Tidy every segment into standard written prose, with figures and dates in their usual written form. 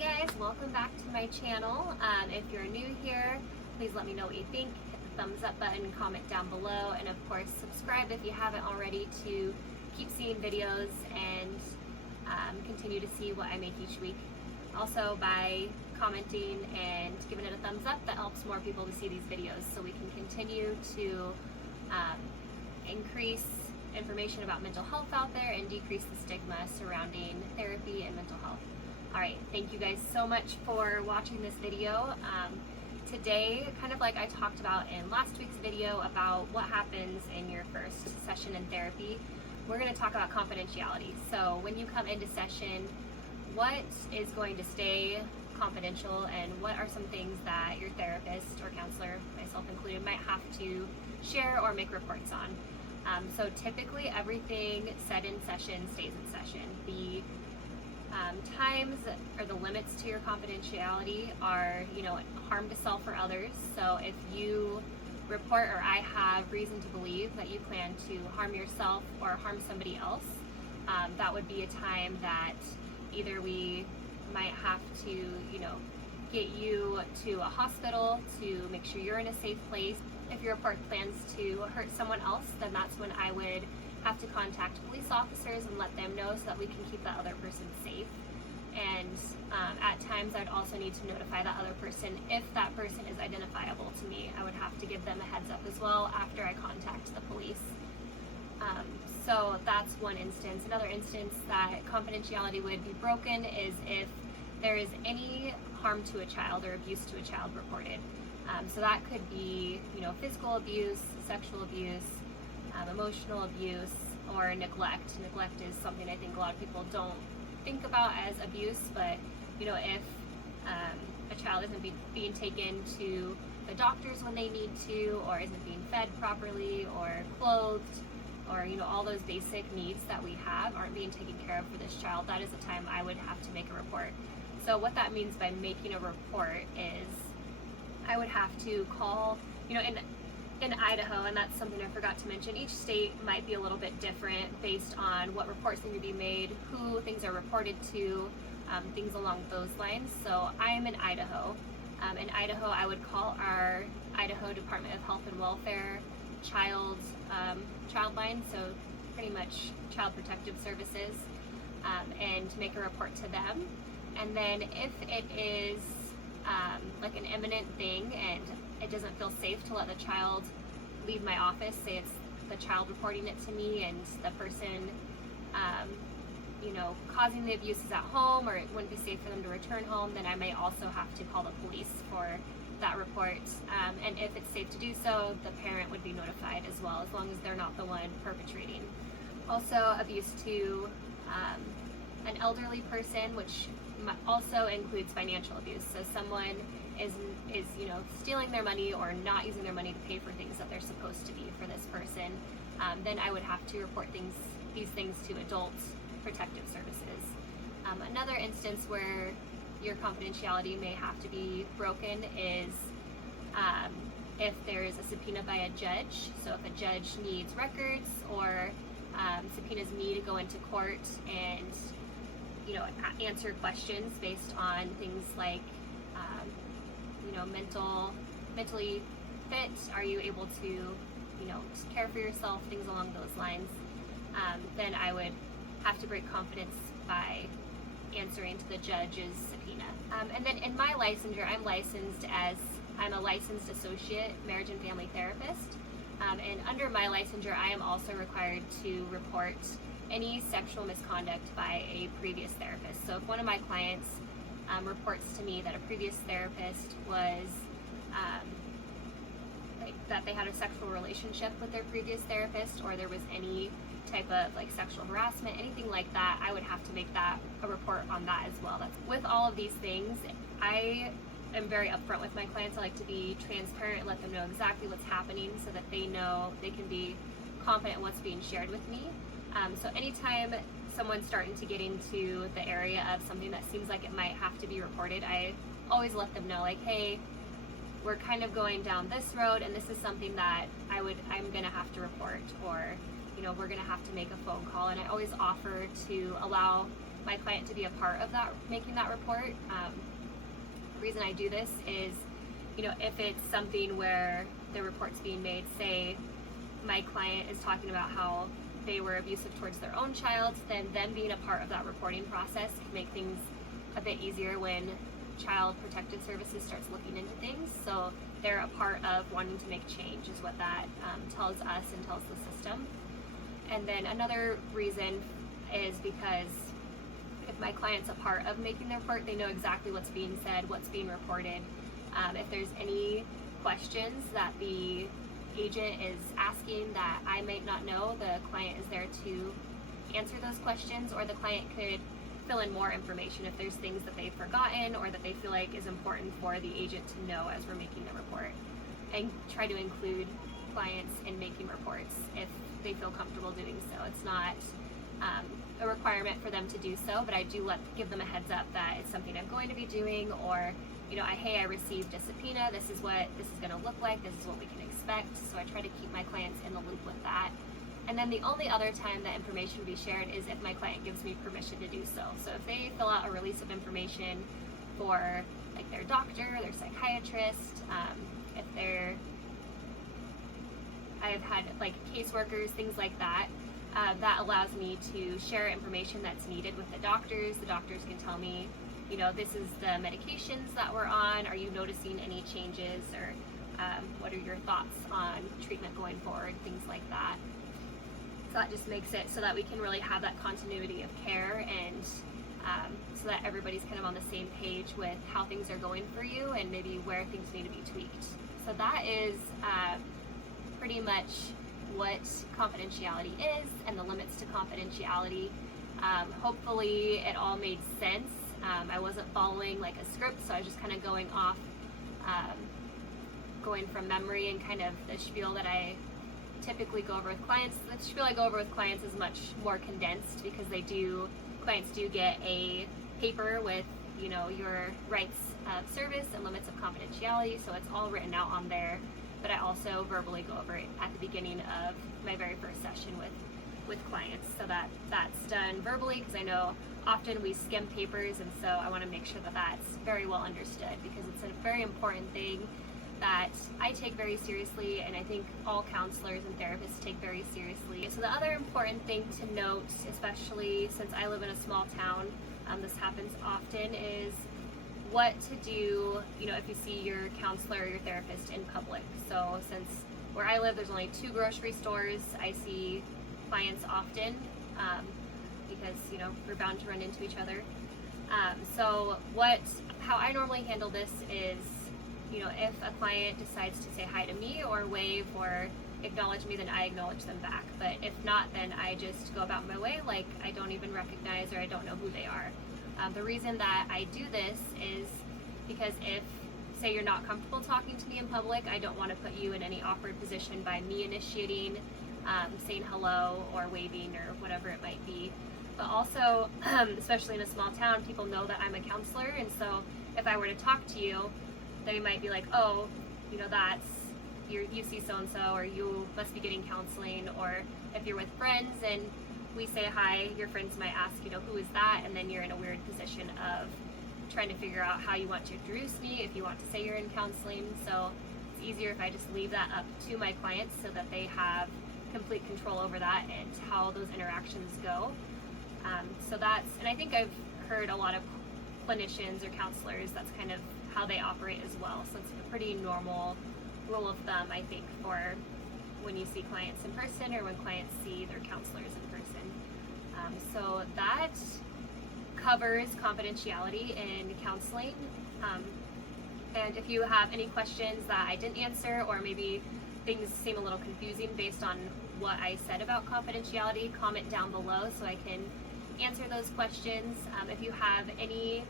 Hi guys, welcome back to my channel. If you're new here, please let me know what you think. Hit the thumbs up button, comment down below, and of course subscribe if you haven't already to keep seeing videos and continue to see what I make each week. Also, by commenting and giving it a thumbs up, that helps more people to see these videos so we can continue to increase information about mental health out there and decrease the stigma surrounding therapy and mental health. Alright, thank you guys so much for watching this video. Today, kind of like I talked about in last week's video about what happens in your first session in therapy, we're going to talk about confidentiality. So when you come into session, what is going to stay confidential and what are some things that your therapist or counselor, myself included, might have to share or make reports on. So typically everything said in session stays in session. The times or the limits to your confidentiality are, harm to self or others. So if you report or I have reason to believe that you plan to harm yourself or harm somebody else, that would be a time that either we might have to, get you to a hospital to make sure you're in a safe place. If your report plans to hurt someone else, then that's when I would have to contact police officers and let them know so that we can keep that other person safe. And at times I'd also need to notify that other person if that person is identifiable to me. I would have to give them a heads up as well after I contact the police. So that's one instance. Another instance that confidentiality would be broken is if there is any harm to a child or abuse to a child reported. So that could be, physical abuse, sexual abuse, emotional abuse, or neglect. Neglect is something I think a lot of people don't think about as abuse, but if a child isn't being taken to the doctors when they need to, or isn't being fed properly, or clothed, or all those basic needs that we have aren't being taken care of for this child, that is the time I would have to make a report. So what that means by making a report is I would have to call, in Idaho, and that's something I forgot to mention, each state might be a little bit different based on what reports need to be made, who things are reported to, things along those lines. So I'm in Idaho. In Idaho, I would call our Idaho Department of Health and Welfare child line, so pretty much Child Protective Services, and make a report to them. And then if it is like an imminent thing and it doesn't feel safe to let the child leave my office, say it's the child reporting it to me and the person causing the abuse is at home, or it wouldn't be safe for them to return home, then I may also have to call the police for that report. And if it's safe to do so, the parent would be notified as well, as long as they're not the one perpetrating. Also, abuse to an elderly person, which also includes financial abuse. So someone is stealing their money or not using their money to pay for things that they're supposed to be for this person, then I would have to report these things to Adult Protective Services. Another instance where your confidentiality may have to be broken is if there is a subpoena by a judge. So if a judge needs records or subpoenas me to go into court and answer questions based on things like mentally fit, are you able to care for yourself, things along those lines, then I would have to break confidence by answering to the judge's subpoena. And then in my licensure, I'm a licensed associate marriage and family therapist, and under my licensure I am also required to report any sexual misconduct by a previous therapist. So if one of my clients reports to me that a previous therapist was that they had a sexual relationship with their previous therapist, or there was any type of sexual harassment, anything like that, I would have to make that a report on that as well. With all of these things, I am very upfront with my clients. I like to be transparent and let them know exactly what's happening so that they know they can be confident in what's being shared with me. So anytime someone's starting to get into the area of something that seems like it might have to be reported, I always let them know, hey, we're kind of going down this road and this is something that I'm gonna have to report, or we're gonna have to make a phone call. And I always offer to allow my client to be a part of that, making that report. The reason I do this is, if it's something where the report's being made, say my client is talking about how they were abusive towards their own child, then them being a part of that reporting process can make things a bit easier when Child Protective Services starts looking into things. So they're a part of wanting to make change is what that tells us and tells the system. And then another reason is because if my client's a part of making the report, they know exactly what's being said, what's being reported. If there's any questions that the agent is asking that I might not know, the client is there to answer those questions, or the client could fill in more information if there's things that they've forgotten or that they feel like is important for the agent to know as we're making the report, and try to include clients in making reports if they feel comfortable doing so. It's not a requirement for them to do so, but I do give them a heads up that it's something I'm going to be doing, or hey, I received a subpoena, this is what this is going to look like, this is what we can expect. So I try to keep my clients in the loop with that. And then the only other time that information will be shared is if my client gives me permission to do so. So if they fill out a release of information for like their doctor, their psychiatrist, if I've had like caseworkers, things like that, that allows me to share information that's needed with the doctors. The doctors can tell me, this is the medications that we're on. Are you noticing any changes, or what are your thoughts on treatment going forward? Things like that. So that just makes it so that we can really have that continuity of care, and so that everybody's kind of on the same page with how things are going for you and maybe where things need to be tweaked. So that is pretty much what confidentiality is and the limits to confidentiality. Hopefully it all made sense. I wasn't following like a script, so I was just kind of going off, going from memory, and kind of the spiel that I typically go over with clients. The spiel I go over with clients is much more condensed because clients do get a paper with, your rights of service and limits of confidentiality, so it's all written out on there. But I also verbally go over it at the beginning of my very first session with clients, so that's done verbally, because I know often we skim papers, and so I want to make sure that that's very well understood, because it's a very important thing that I take very seriously, and I think all counselors and therapists take very seriously. So the other important thing to note, especially since I live in a small town, this happens often, is what to do, if you see your counselor or your therapist in public. So since where I live, there's only 2 grocery stores, I see clients often, because, we're bound to run into each other. So how I normally handle this is, if a client decides to say hi to me or wave or acknowledge me, then I acknowledge them back. But if not, then I just go about my way like I don't even recognize or I don't know who they are. The reason that I do this is because if, say, you're not comfortable talking to me in public, I don't want to put you in any awkward position by me initiating, saying hello or waving or whatever it might be. But also, especially in a small town, people know that I'm a counselor, and so if I were to talk to you, they might be like, oh, you see so-and-so, or you must be getting counseling. Or if you're with friends and we say hi, your friends might ask, who is that? And then you're in a weird position of trying to figure out how you want to introduce me, if you want to say you're in counseling. So it's easier if I just leave that up to my clients so that they have complete control over that and how those interactions go. And I think I've heard a lot of clinicians or counselors, that's kind of how they operate as well. So it's a pretty normal rule of thumb, I think, for when you see clients in person or when clients see their counselors in person. So that covers confidentiality in counseling. And if you have any questions that I didn't answer, or maybe things seem a little confusing based on what I said about confidentiality, comment down below so I can answer those questions. If you have any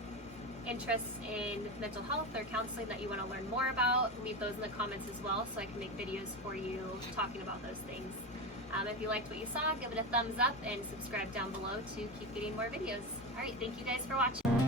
interests in mental health or counseling that you want to learn more about, leave those in the comments as well so I can make videos for you talking about those things. If you liked what you saw, give it a thumbs up and subscribe down below to keep getting more videos. Alright, thank you guys for watching.